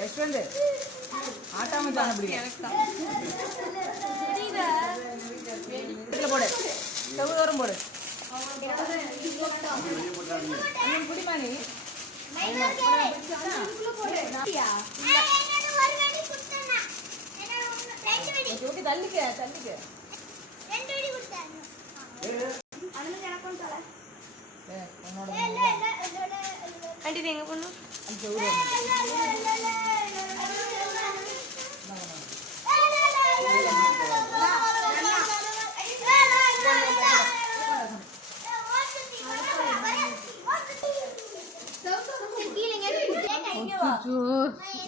restaurant ஆட்டாம தான பிடிக்கும் இதுல போடு செவ்வரம் போடு அண்ணன் குடிமா நீ தள்ளிக்க தள்ளிக்க ஆண்டி எங்க பொண்ணு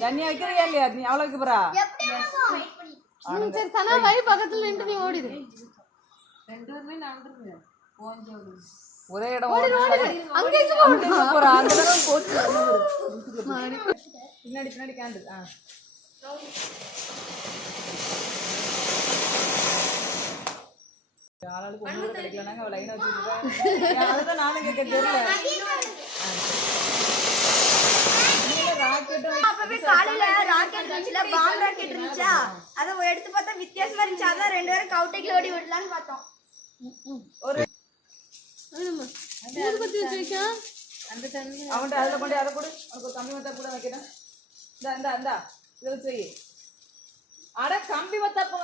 தண்ணி வைக்கிறியா இல்லையா நீ அவ்வளோ வைக்க போறா சரி சனா வை பக்கத்துல நின்று நீ ஓடிடு ஒரே இடம் போறா அந்த தடவை போச்சு பின்னாடி பின்னாடி கேண்டு ஆளாளுக்கு ஒண்ணு கிடைக்கலனாங்க அவ லைன் வச்சுருக்கேன் அதுதான் நானும் கேட்க தெரியல அப்பவே காலையில ராக்கெட் இருந்துச்சுல பாம் ராக்கெட் இருந்துச்சா அத எடுத்து பார்த்தா வித்தியாசமா இருந்துச்சு அதான் ரெண்டு பேரும் கவுட்டைக்கு ஓடி விடலான்னு பார்த்தோம் ஒரு அந்த அவன்கிட்ட அதில் கொண்டு அதை கொடு உனக்கு கம்பி மத்தா கூட வைக்கிறேன் இந்தா இந்தா இந்தா இதை வச்சு வை அட கம்பி மத்தாப்ப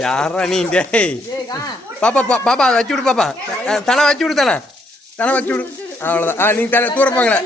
யாரா நீ டேய் பாப்பா பாப்பா வச்சு விடு பாப்பா தலை வச்சு விடு தலை வச்சு விடு அவ்வளோதான் நீ தலை தூரப்பாங்களே